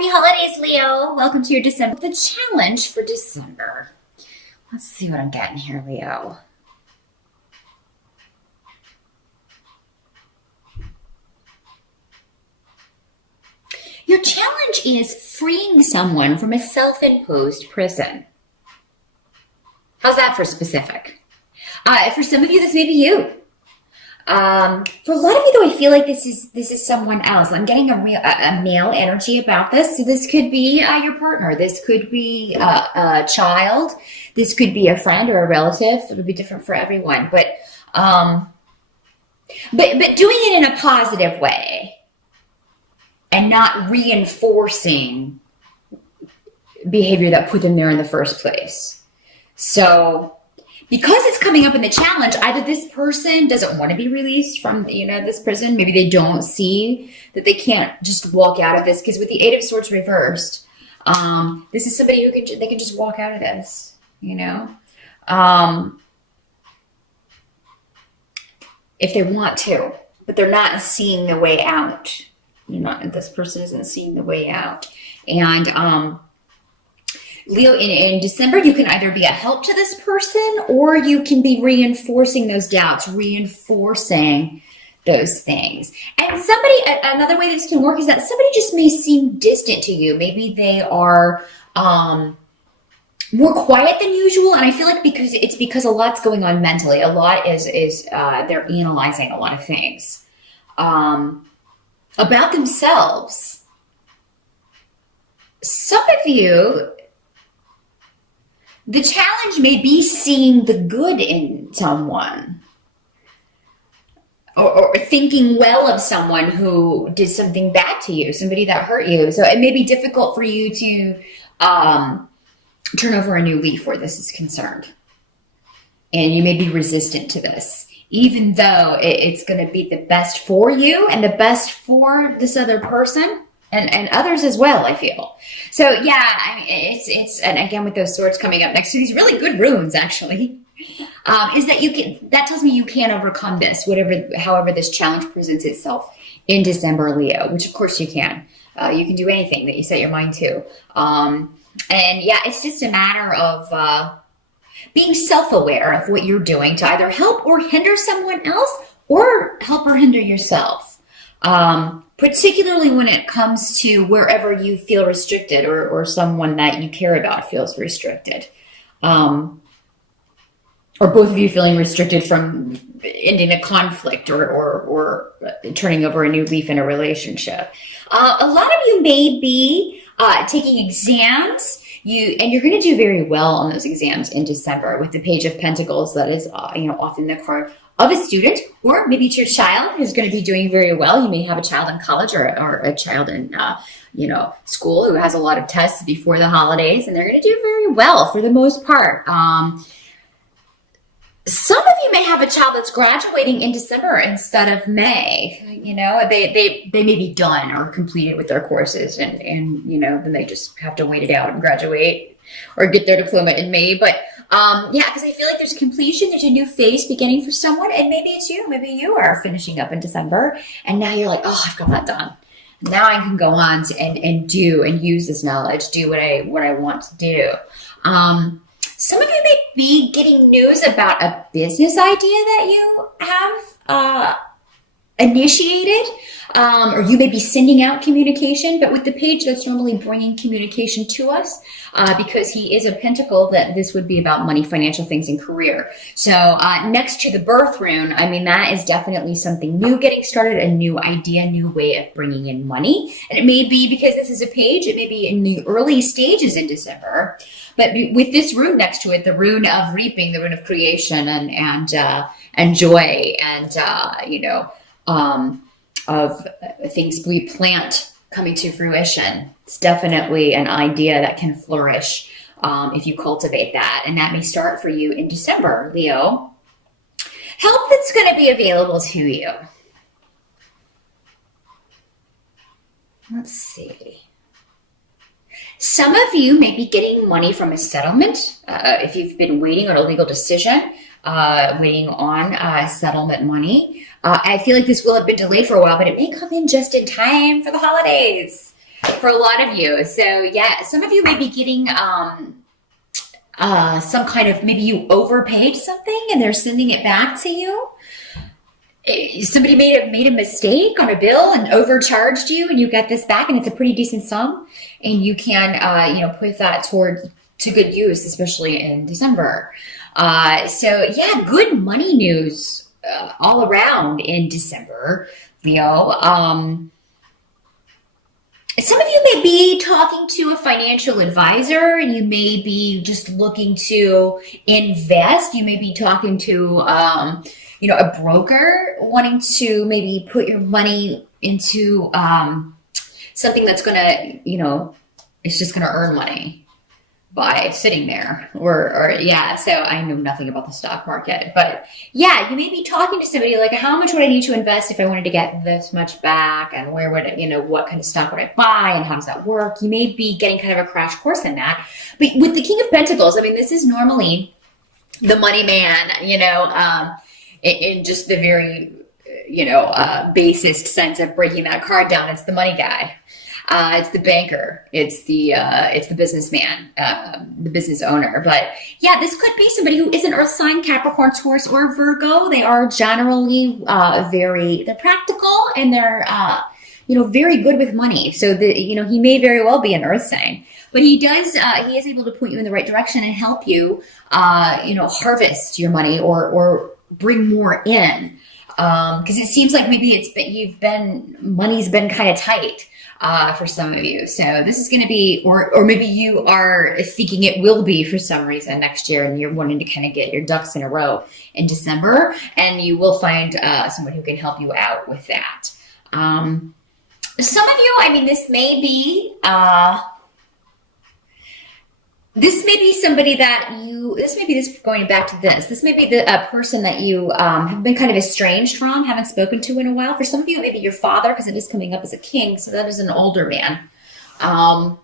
Happy holidays, Leo. Welcome to your December, the challenge for December. Let's see what I'm getting here, Leo. Your challenge is freeing someone from a self-imposed prison. How's that for specific? For some of you, this may be you. For a lot of you, though, I feel like this is someone else. I'm getting a male energy about this. So this could be your partner. This could be a child. This could be a friend or a relative. It would be different for everyone. But doing it in a positive way and not reinforcing behavior that put them there in the first place. So because it's coming up in the challenge, either this person doesn't want to be released from, this prison. Maybe they don't see that they can't just walk out of this. Because with the Eight of Swords reversed, this is somebody who they can just walk out of this, if they want to, but they're not seeing the way out. This person isn't seeing the way out. And Leo, in December, you can either be a help to this person or you can be reinforcing those doubts, reinforcing those things. And another way this can work is that somebody just may seem distant to you. Maybe they are more quiet than usual. And I feel like because a lot's going on mentally. A lot is they're analyzing a lot of things about themselves. Some of you, the challenge may be seeing the good in someone or thinking well of someone who did something bad to you, somebody that hurt you. So it may be difficult for you to turn over a new leaf where this is concerned. And you may be resistant to this, even though it's going to be the best for you and the best for this other person. And others as well, I feel. So yeah, I mean, it's and again with those swords coming up next to these really good runes, actually, is that that tells me you can overcome this, however this challenge presents itself in December, Leo, which of course you can. You can do anything that you set your mind to. And yeah, it's just a matter of being self-aware of what you're doing to either help or hinder someone else or help or hinder yourself. Particularly when it comes to wherever you feel restricted or someone that you care about feels restricted. Or both of you feeling restricted from ending a conflict or turning over a new leaf in a relationship. A lot of you may be taking exams. You're going to do very well on those exams in December with the Page of Pentacles. That is, often the card of a student, or maybe it's your child who's going to be doing very well. You may have a child in college or a child in, school who has a lot of tests before the holidays, and they're going to do very well for the most part. Some of you may have a child that's graduating in December instead of May. They may be done or completed with their courses, and then they just have to wait it out and graduate or get their diploma in May. But because I feel like there's completion, there's a new phase beginning for someone, and maybe it's you. Maybe you are finishing up in December, and now you're like, oh, I've got that done. Now I can go on and do and use this knowledge, do what I want to do. Some of you may be getting news about a business idea that you have initiated, or you may be sending out communication, but with the page that's normally bringing communication to us, because he is a pentacle, that this would be about money, financial things, and career. So next to the birth rune, I mean, that is definitely something new getting started, a new idea, a new way of bringing in money. And it may be, because this is a page, it may be in the early stages in December, but with this rune next to it, the rune of reaping, the rune of creation and joy and, of things we plant coming to fruition. It's definitely an idea that can flourish if you cultivate that. And that may start for you in December, Leo. Help that's going to be available to you. Let's see. Some of you may be getting money from a settlement. If you've been waiting on a legal decision, waiting on settlement money. I feel like this will have been delayed for a while, but it may come in just in time for the holidays. for a lot of you. So yeah, some of you may be getting some kind of, maybe you overpaid something and they're sending it back to you. Somebody made a mistake on a bill and overcharged you, and you get this back, and it's a pretty decent sum, and you can put that to good use, especially in December. So yeah, good money news all around in December, Leo. Some of you may be talking to a financial advisor, and you may be just looking to invest. You may be talking to a broker wanting to maybe put your money into something that's gonna, it's just gonna earn money by sitting there, or yeah. So I know nothing about the stock market, but yeah, you may be talking to somebody like, how much would I need to invest if I wanted to get this much back, and where would what kind of stock would I buy, and how does that work? You may be getting kind of a crash course in that. But with the King of Pentacles, I mean, this is normally the money man, in just the very, basest sense of breaking that card down. It's the money guy. It's the banker. It's the businessman, the business owner. But yeah, this could be somebody who is an Earth sign, Capricorn, Taurus, or Virgo. They are generally they're practical, and they're very good with money. So he may very well be an Earth sign, but he is able to point you in the right direction and help you harvest your money or bring more in. Because it seems like maybe money's been kind of tight for some of you. So this is going to be, or maybe you are thinking it will be for some reason next year, and you're wanting to kind of get your ducks in a row in December, and you will find someone who can help you out with that. Some of you, I mean, this may be somebody going back to this. This may be the person that you have been kind of estranged from, haven't spoken to in a while. For some of you, it may be your father, because it is coming up as a king. So that is an older man, or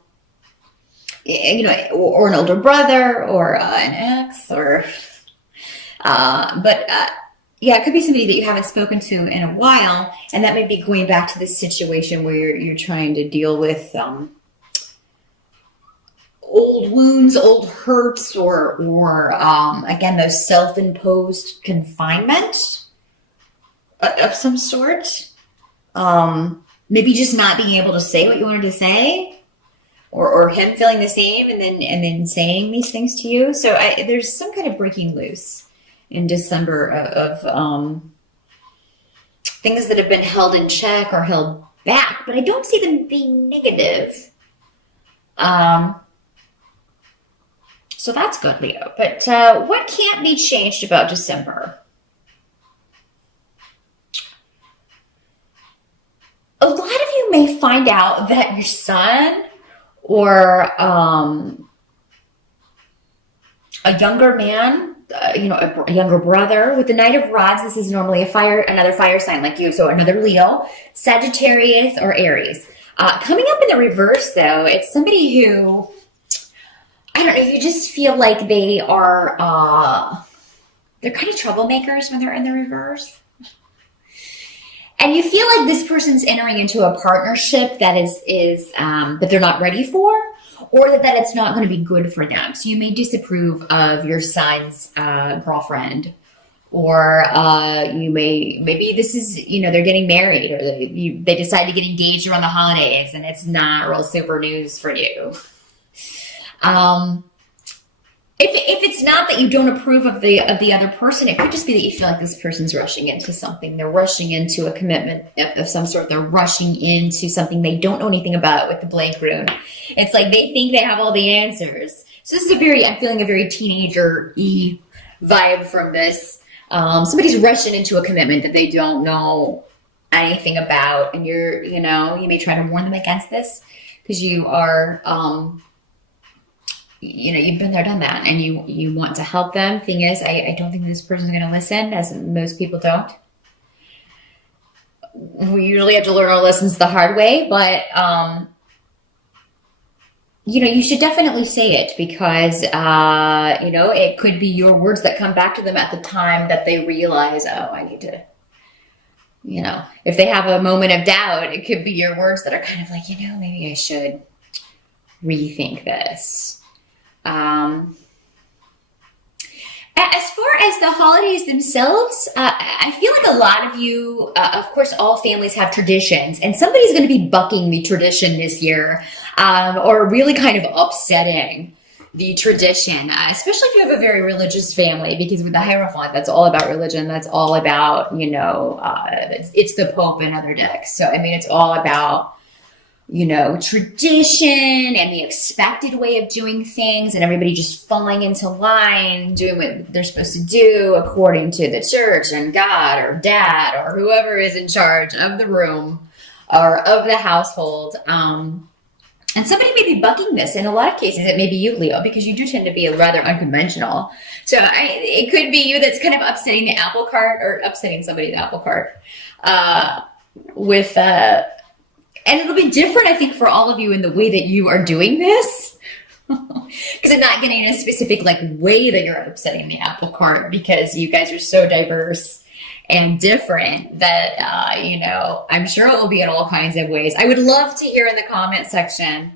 an older brother, or an ex, yeah, it could be somebody that you haven't spoken to in a while. And that may be going back to this situation where you're trying to deal with, old wounds, old hurts, or again, those self-imposed confinement of some sort. Maybe just not being able to say what you wanted to say, or him feeling the same and then saying these things to you. So there's some kind of breaking loose in December of things that have been held in check or held back, but I don't see them being negative. So that's good, Leo. But what can't be changed about December? A lot of you may find out that your son or a younger man, a younger brother, with the Knight of Rods, this is normally another fire sign like you. So another Leo, Sagittarius, or Aries. Coming up in the reverse, though, it's somebody who, I don't know, you just feel like they are, they're kind of troublemakers when they're in the reverse. And you feel like this person's entering into a partnership that that they're not ready for, or that it's not going to be good for them. So you may disapprove of your son's girlfriend, or maybe this is, they're getting married, or they decide to get engaged around the holidays, and it's not real super news for you. If it's not that you don't approve of the other person, it could just be that you feel like this person's rushing into something. They're rushing into a commitment of some sort. They're rushing into something they don't know anything about with the blank rune. It's like they think they have all the answers. So this is I'm feeling a very teenager-y vibe from this. Somebody's rushing into a commitment that they don't know anything about, and you may try to warn them against this, because you are, you've been there, done that, and you want to help them. Thing is, I don't think this person's going to listen, as most people don't. We usually have to learn our lessons the hard way, but, you should definitely say it, because, it could be your words that come back to them at the time that they realize, oh, I need to if they have a moment of doubt, it could be your words that are kind of like, maybe I should rethink this. As far as the holidays themselves, I feel like a lot of you, of course, all families have traditions, and somebody's going to be bucking the tradition this year, or really kind of upsetting the tradition, especially if you have a very religious family, because with the Hierophant, that's all about religion. That's all about, it's the Pope and other dicks. So, I mean, it's all about, tradition and the expected way of doing things, and everybody just falling into line, doing what they're supposed to do according to the church and God or dad or whoever is in charge of the room or of the household. And somebody may be bucking this. In a lot of cases, it may be you, Leo, because you do tend to be rather unconventional. So it could be you that's kind of upsetting the apple cart, or upsetting somebody the apple cart and it'll be different, I think, for all of you in the way that you are doing this. Because I'm not getting a specific way that you're upsetting the apple cart, because you guys are so diverse and different that, I'm sure it will be in all kinds of ways. I would love to hear in the comment section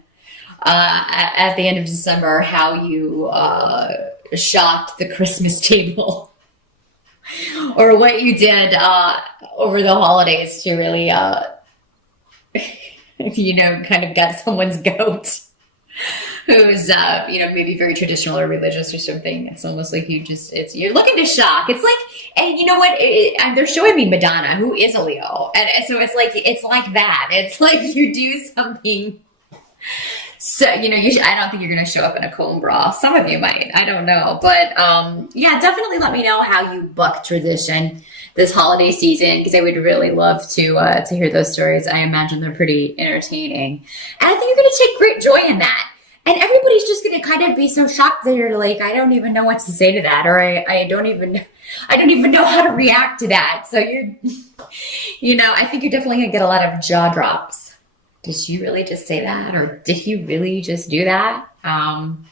at the end of December how you shocked the Christmas table or what you did over the holidays to really, kind of got someone's goat who's, maybe very traditional or religious or something. It's almost like you're looking to shock. It's like, and you know what? They're showing me Madonna, who is a Leo. And so it's like that. It's like you do something. So, I don't think you're going to show up in a comb bra. Some of you might. I don't know. But, definitely let me know how you buck tradition this holiday season, because I would really love to hear those stories. I imagine they're pretty entertaining. And I think you're going to take great joy in that. And everybody's just going to kind of be so shocked that you're like, I don't even know what to say to that, or I don't even know how to react to that. So I think you're definitely going to get a lot of jaw drops. Did you really just say that? Or did he really just do that? Some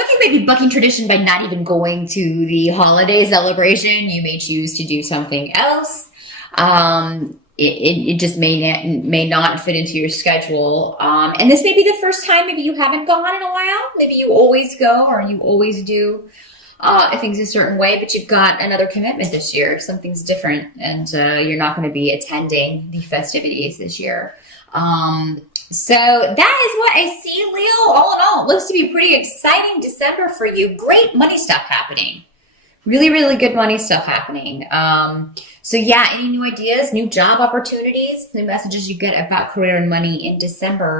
of you may be bucking tradition by not even going to the holiday celebration. You may choose to do something else. It just may not fit into your schedule. And this may be the first time maybe you haven't gone in a while. Maybe you always go, or you always do things a certain way, but you've got another commitment this year. Something's different, and you're not going to be attending the festivities this year. So that is what I see, Leo. All in all, it looks to be a pretty exciting December for you. Great money stuff happening. Really, really good money stuff happening. Any new ideas, new job opportunities, new messages you get about career and money in December?